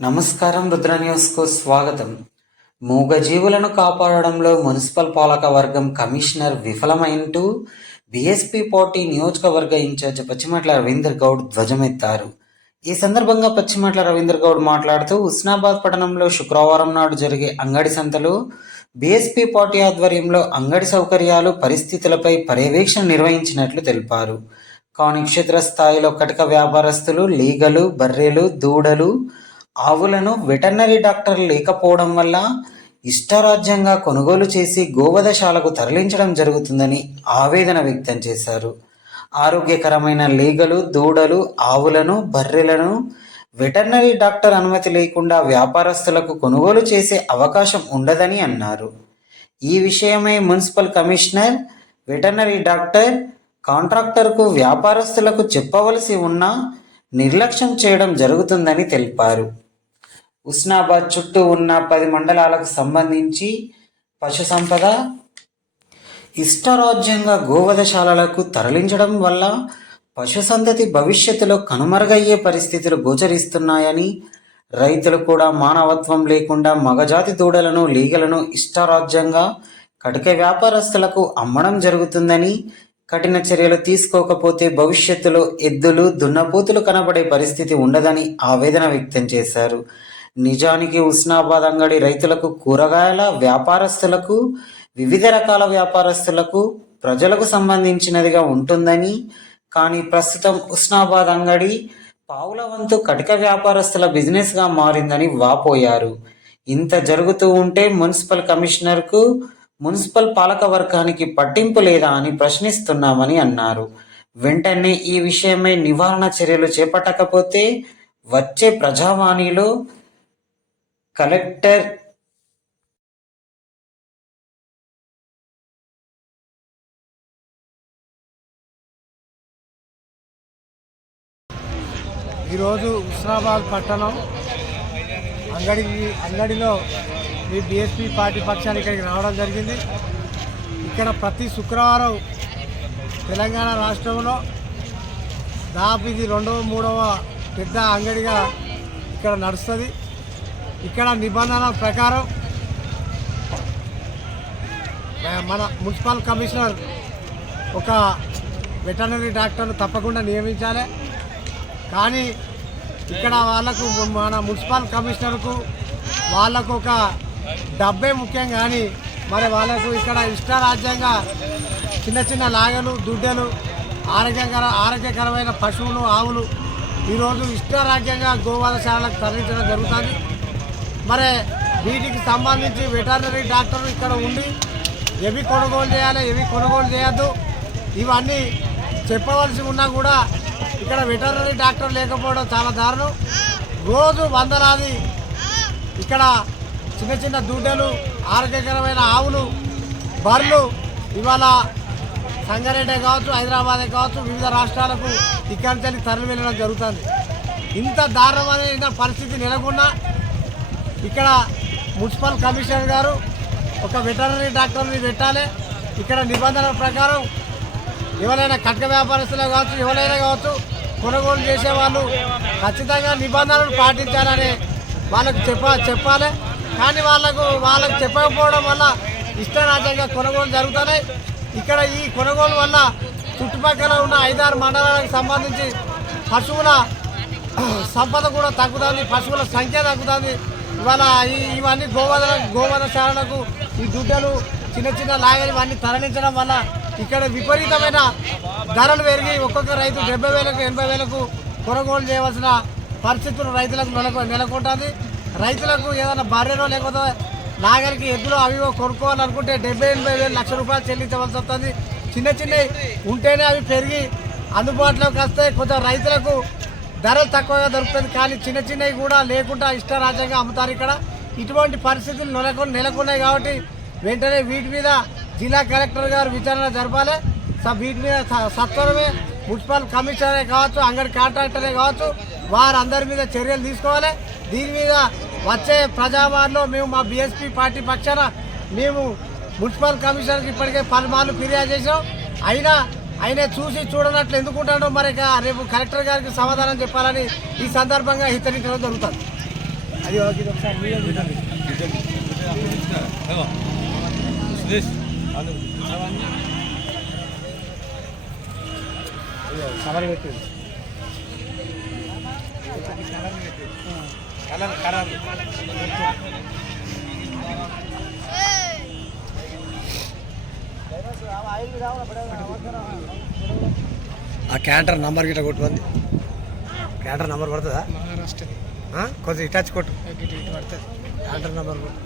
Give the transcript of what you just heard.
నమస్కారం. రుద్ర న్యూస్కు స్వాగతం. మూగజీవులను కాపాడడంలో మున్సిపల్ పాలక వర్గం కమిషనర్ విఫలమైంటూ బీఎస్పీ పార్టీ నియోజకవర్గ ఇన్ఛార్జ్ పచ్చిమట్ల రవీందర్ గౌడ్ ధ్వజమెత్తారు. ఈ సందర్భంగా పచ్చిమట్ల రవీందర్ గౌడ్ మాట్లాడుతూ హుస్నాబాద్ పట్టణంలో శుక్రవారం నాడు జరిగే అంగడి సంతలో బీఎస్పీ పార్టీ ఆధ్వర్యంలో అంగడి సౌకర్యాలు పరిస్థితులపై పర్యవేక్షణ నిర్వహించినట్లు తెలిపారు. కానీ క్షేత్రస్థాయిలో కటక వ్యాపారస్తులు లీగలు, బర్రెలు, దూడలు, ఆవులను వెటర్నరీ డాక్టర్ లేకపోవడం వల్ల ఇష్టారాజ్యంగా కొనుగోలు చేసి గోవధశాలకు తరలించడం జరుగుతుందని ఆవేదన వ్యక్తం చేశారు. ఆరోగ్యకరమైన లీగలు, దూడలు, ఆవులను, బర్రెలను వెటర్నరీ డాక్టర్ అనుమతి లేకుండా వ్యాపారస్తులకు కొనుగోలు చేసే అవకాశం ఉండదని అన్నారు. ఈ విషయమై మున్సిపల్ కమిషనర్, వెటర్నరీ డాక్టర్, కాంట్రాక్టర్కు వ్యాపారస్తులకు చెప్పవలసి ఉన్నా నిర్లక్ష్యం చేయడం జరుగుతుందని తెలిపారు. హుస్నాబాద్ చుట్టూ ఉన్న 10 మండలాలకు సంబంధించి పశు సంపద ఇష్టారాజ్యంగా గోవధశాలలకు తరలించడం వల్ల పశు సంతతి భవిష్యత్తులో కనుమరుగయ్యే పరిస్థితులు గోచరిస్తున్నాయని, రైతులు కూడా మానవత్వం లేకుండా మగజాతి దూడలను, లీగలను ఇష్టారాజ్యంగా కటిక వ్యాపారస్తులకు అమ్మడం జరుగుతుందని, కఠిన చర్యలు తీసుకోకపోతే భవిష్యత్తులో ఎద్దులు, దున్నపోతులు కనబడే పరిస్థితి ఉండదని ఆవేదన వ్యక్తం చేశారు. నిజానికి హుస్నాబాద్ అంగడి రైతులకు, కూరగాయల వ్యాపారస్తులకు, వివిధ రకాల వ్యాపారస్తులకు, ప్రజలకు సంబంధించినదిగా ఉంటుందని, కానీ ప్రస్తుతం హుస్నాబాద్ అంగడి పావుల వంతు కటిక వ్యాపారస్తుల బిజినెస్గా మారిందని వాపోయారు. ఇంత జరుగుతూ ఉంటే మున్సిపల్ కమిషనర్కు, మున్సిపల్ పాలక వర్గానికి పట్టింపు లేదా అని ప్రశ్నిస్తున్నామని అన్నారు. వెంటనే ఈ విషయమై నివారణ చర్యలు చేపట్టకపోతే వచ్చే ప్రజావాణిలో కలెక్టర్ ఈరోజు హుస్నాబాద్ పట్టణం అంగడిలో మీ బీఎస్పీ పార్టీ పక్షాన్ని ఇక్కడికి రావడం జరిగింది. ఇక్కడ ప్రతి శుక్రవారం తెలంగాణ రాష్ట్రంలో దాదాపు ఇది 2వ 3వ పెద్ద అంగడిగా ఇక్కడ నడుస్తుంది. ఇక్కడ నిబంధనల ప్రకారం మన మున్సిపల్ కమిషనర్ ఒక వెటర్నరీ డాక్టర్ను తప్పకుండా నియమించాలి. కానీ ఇక్కడ వాళ్ళకు మన మున్సిపల్ కమిషనర్కు వాళ్ళకు ఒక డబ్బే ముఖ్యం, కానీ మరి వాళ్ళకు ఇక్కడ ఇష్టారాజ్యంగా చిన్న చిన్న లాగలు, దుడ్డలు, ఆరోగ్యకరమైన పశువులు, ఆవులు ఈరోజు ఇష్టారాజ్యంగా గోవధశాలకు తరలించడం జరుగుతుంది. మరి వీటికి సంబంధించి వెటర్నరీ డాక్టర్లు ఇక్కడ ఉండి ఎవి కొనుగోలు చేయాలి, ఎవి కొనుగోలు చేయొద్దు ఇవన్నీ చెప్పవలసి ఉన్నా కూడా ఇక్కడ వెటర్నరీ డాక్టర్ లేకపోవడం చాలా దారుణం. రోజు వందలాది ఇక్కడ చిన్న చిన్న దూడలు, ఆరోగ్యకరమైన ఆవులు, బర్రెలు ఇవాళ సంగారెడ్డి కావచ్చు, హైదరాబాదే కావచ్చు, వివిధ రాష్ట్రాలకు ఇక్కడి నుంచి తరలి వెళ్ళడం జరుగుతుంది. ఇంత దారుణమైన పరిస్థితి నెలకొన్నా ఇక్కడ మున్సిపల్ కమిషనర్ గారు ఒక వెటర్నరీ డాక్టర్ని పెట్టాలి. ఇక్కడ నిబంధనల ప్రకారం ఎవరైనా కటక వ్యాపారస్తులు కావచ్చు, ఎవరైనా కావచ్చు, కొనుగోలు చేసేవాళ్ళు ఖచ్చితంగా నిబంధనలు పాటించాలని వాళ్ళకు చెప్పాలి. కానీ వాళ్ళకు చెప్పకపోవడం వల్ల ఇష్టారాజ్యంగా కొనుగోలు జరుగుతున్నాయి. ఇక్కడ ఈ కొనుగోలు వల్ల చుట్టుపక్కల ఉన్న 5-6 మండలాలకు సంబంధించి పశువుల సంపద కూడా తగ్గుతుంది, పశువుల సంఖ్య తగ్గుతుంది. ఇవాళ ఇవన్నీ గోవధశాలకు ఈ దుడ్డలు, చిన్న చిన్న లాగలు ఇవన్నీ తరలించడం వల్ల ఇక్కడ విపరీతమైన ధరలు పెరిగి ఒక్కొక్క రైతు 70,000కు 80,000కు కొనుగోలు చేయవలసిన పరిస్థితులు రైతులకు నెలకొంటుంది. రైతులకు ఏదైనా బర్రెలో లేకపోతే నాగలికి ఎద్దులు అవివో కొనుక్కోవాలనుకుంటే 70,000-80,000 లక్ష రూపాయలు చెల్లించవలసి వస్తుంది. చిన్న చిన్నవి ఉంటేనే అవి పెరిగి అందుబాటులోకి వస్తే కొంచెం రైతులకు ధరలు తక్కువగా దొరుకుతుంది. కానీ చిన్న చిన్నవి కూడా లేకుండా ఇష్టారాజ్యంగా అమ్ముతారు. ఇక్కడ ఇటువంటి పరిస్థితులు నెలకొన్నాయి కాబట్టి వెంటనే వీటి మీద జిల్లా కలెక్టర్ గారు విచారణ జరపాలి. వీటి మీద సత్వరమే మున్సిపల్ కమిషనరే కావచ్చు, అంగడి కాంట్రాక్టరే కావచ్చు, వారందరి మీద చర్యలు తీసుకోవాలి. దీని మీద వచ్చే ప్రజావాణిలో మేము మా బీఎస్పీ పార్టీ పక్షాన మేము మున్సిపల్ కమిషనర్కి ఇప్పటికే 10 మార్లు ఫిర్యాదు చేసాం. అయినా ఆయన చూసి చూడనట్లు ఎందుకుంటాడో మరి రేపు కలెక్టర్ గారికి సమాధానం చెప్పాలని ఈ సందర్భంగా హెచ్చరించడం జరుగుతుంది. అది ఓకే ఇది ఒకసారి వీడియో చూడండి. కలర్ పెట్టింది కలర్ ఆ క్యాంటర్ నంబర్ గిట్లా కొట్టుకుంది. క్యాంటర్ నంబర్ పడుతుందా? కొంచెం ఇటాచ్ కొట్టు. పడుతుంది క్యాంటర్ నంబర్ కొట్టు.